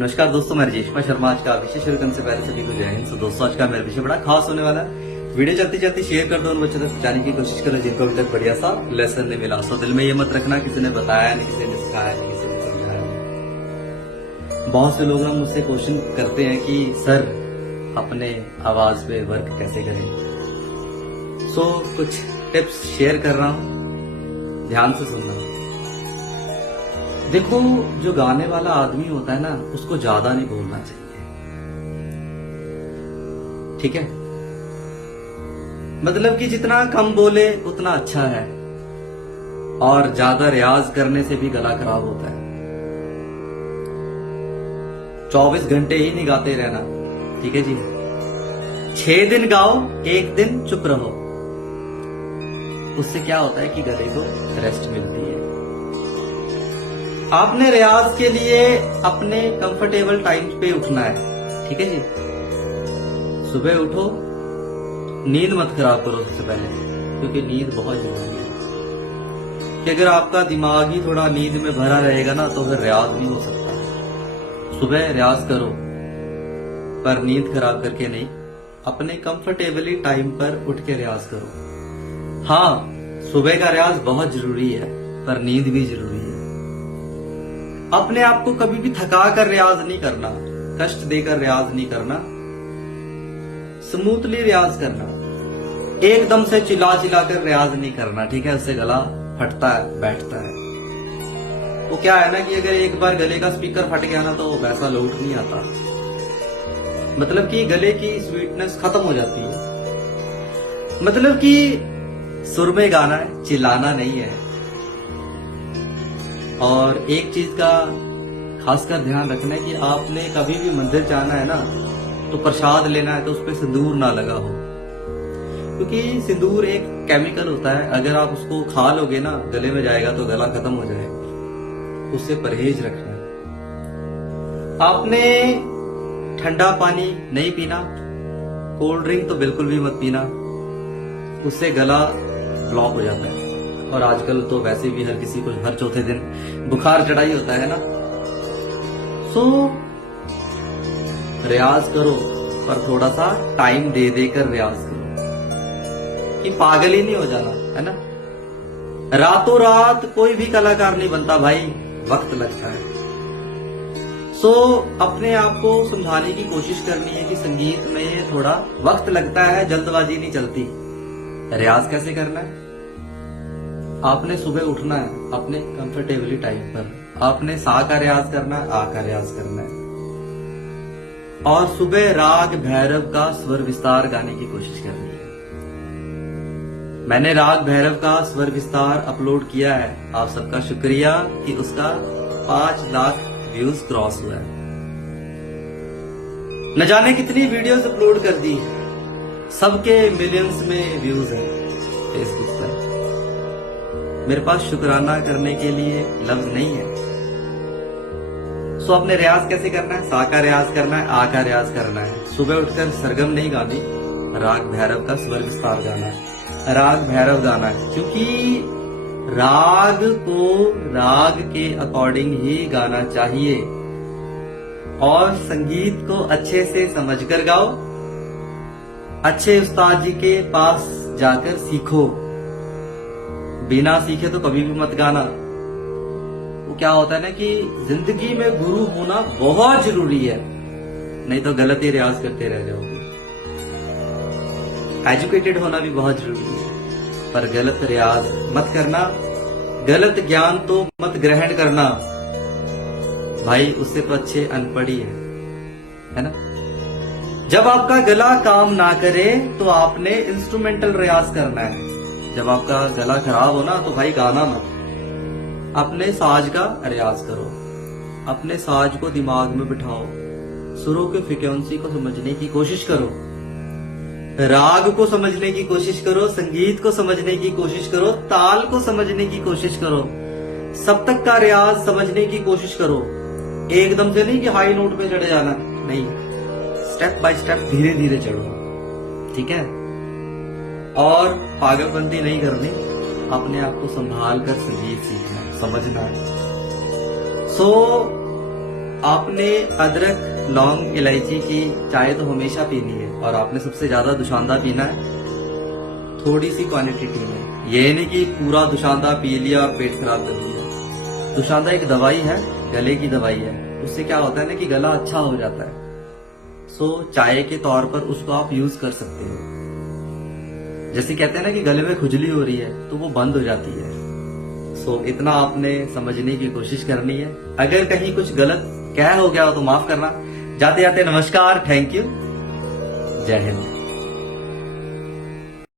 नमस्कार दोस्तों, मैं रजेश शर्मा। आज का विषय शुरू करने से पहले सभी को जय हिंद। तो दोस्तों, आज का मेरा विषय बड़ा खास होने वाला है। वीडियो चलती चलती शेयर कर दो, उन बच्चों तक पहुंचाने की कोशिश करो जिनको अभी तक बढ़िया सा लेसन नहीं मिला। तो दिल में ये मत रखना किसी ने बताया नहीं, किसी ने सिखाया नहीं, किसी ने समझाया नहीं। बहुत से लोग ना मुझसे क्वेश्चन करते हैं कि सर अपने आवाज पे वर्क कैसे करें। कुछ टिप्स शेयर कर रहा हूं, ध्यान से सुनना। देखो, जो गाने वाला आदमी होता है ना, उसको ज्यादा नहीं बोलना चाहिए, ठीक है। मतलब कि जितना कम बोले उतना अच्छा है, और ज्यादा रियाज करने से भी गला खराब होता है। 24 घंटे ही नहीं गाते रहना, ठीक है जी। 6 दिन गाओ, 1 दिन चुप रहो। उससे क्या होता है कि गले को रेस्ट मिलती है। आपने रियाज के लिए अपने कंफर्टेबल टाइम पे उठना है, ठीक है जी। सुबह उठो, नींद मत खराब करो सबसे पहले, क्योंकि नींद बहुत जरूरी है। कि अगर आपका दिमाग ही थोड़ा नींद में भरा रहेगा ना, तो फिर रियाज नहीं हो सकता। सुबह रियाज करो, पर नींद खराब करके नहीं। अपने कंफर्टेबली टाइम पर उठ के रियाज करो। हाँ, सुबह का रियाज बहुत जरूरी है, पर नींद भी जरूरी है। अपने आप को कभी भी थका कर रियाज नहीं करना, कष्ट देकर रियाज नहीं करना। स्मूथली रियाज करना, एकदम से चिल्ला चिल्ला कर रियाज नहीं करना, ठीक है। उससे गला फटता है, बैठता है। वो क्या है ना कि अगर एक बार गले का स्पीकर फट गया ना, तो वैसा लौट नहीं आता। मतलब कि गले की स्वीटनेस खत्म हो जाती है। मतलब कि सुर में गाना है, चिल्लाना नहीं है। और एक चीज का खासकर ध्यान रखना है कि आपने कभी भी मंदिर जाना है ना, तो प्रसाद लेना है तो उस पर सिंदूर ना लगा हो, क्योंकि सिंदूर एक केमिकल होता है। अगर आप उसको खा लोगे ना, गले में जाएगा तो गला खत्म हो जाएगा। उससे परहेज रखना है। आपने ठंडा पानी नहीं पीना, कोल्ड ड्रिंक तो बिल्कुल भी मत पीना, उससे गला ब्लॉक हो जाता है। और आजकल तो वैसे भी हर किसी को हर चौथे दिन बुखार चढ़ाई होता है ना। रियाज करो, पर थोड़ा सा टाइम दे देकर रियाज करो, कि पागल ही नहीं हो जाना, है ना। रातों रात कोई भी कलाकार नहीं बनता भाई, वक्त लगता है। अपने आप को समझाने की कोशिश करनी है कि संगीत में थोड़ा वक्त लगता है, जल्दबाजी नहीं चलती। रियाज कैसे करना है? आपने सुबह उठना है अपने कंफर्टेबली टाइम पर। आपने सा का रियाज करना है, आ का रियाज करना है। और सुबह राग भैरव का स्वर विस्तार गाने की कोशिश करनी है। मैंने राग भैरव का स्वर विस्तार अपलोड किया है। आप सबका शुक्रिया कि उसका 5 लाख व्यूज क्रॉस हुआ है। न जाने कितनी वीडियोस अपलोड कर दी, सबके मिलियंस में व्यूज है फेसबुक पर। मेरे पास शुक्राना करने के लिए लफ्ज नहीं है। अपने रियाज कैसे करना है? सा का रियाज करना है, आ का रियाज करना है। सुबह उठकर सरगम नहीं गानी, राग भैरव का स्वर विस्तार गाना है, राग भैरव गाना है। क्योंकि राग को राग के अकॉर्डिंग ही गाना चाहिए। और संगीत को अच्छे से समझकर गाओ। अच्छे उस्ताद जी के पास जाकर सीखो। बिना सीखे तो कभी भी मत गाना। वो क्या होता है ना कि जिंदगी में गुरु होना बहुत जरूरी है, नहीं तो गलत ही रियाज करते रह जाओगे। एजुकेटेड होना भी बहुत जरूरी है, पर गलत रियाज मत करना। गलत ज्ञान तो मत ग्रहण करना भाई, उससे तो अच्छे अनपढ़ ही है ना। जब आपका गला काम ना करे तो आपने इंस्ट्रूमेंटल रियाज करना है। जब आपका गला खराब हो ना, तो भाई गाना मत, अपने साज का रियाज करो। अपने साज को दिमाग में बिठाओ, सुरों के फ्रीक्वेंसी को समझने की कोशिश करो, राग को समझने की कोशिश करो, संगीत को समझने की कोशिश करो, ताल को समझने की कोशिश करो, सप्तक का रियाज समझने की कोशिश करो। एकदम से नहीं कि हाई नोट पे चढ़े जाना, नहीं, स्टेप बाय स्टेप धीरे धीरे चढ़ो, ठीक है। और पागलपंती नहीं करनी, अपने आप को संभाल कर संगीत सीखना, समझना है। आपने अदरक, लौंग, इलायची की चाय तो हमेशा पीनी है और आपने सबसे ज्यादा दुशांदा पीना है थोड़ी सी क्वांटिटी में। ये नहीं कि पूरा दुशांदा पी लिया और पेट खराब कर लिया। दुशांदा एक दवाई है, गले की दवाई है। उससे क्या होता है ना कि गला अच्छा हो जाता है। सो चाय के तौर पर उसको आप यूज कर सकते हो। जैसे कहते हैं ना कि गले में खुजली हो रही है तो वो बंद हो जाती है। सो इतना आपने समझने की कोशिश करनी है। अगर कहीं कुछ गलत कह हो गया हो तो माफ करना। जाते जाते नमस्कार, थैंक यू, जय हिंद।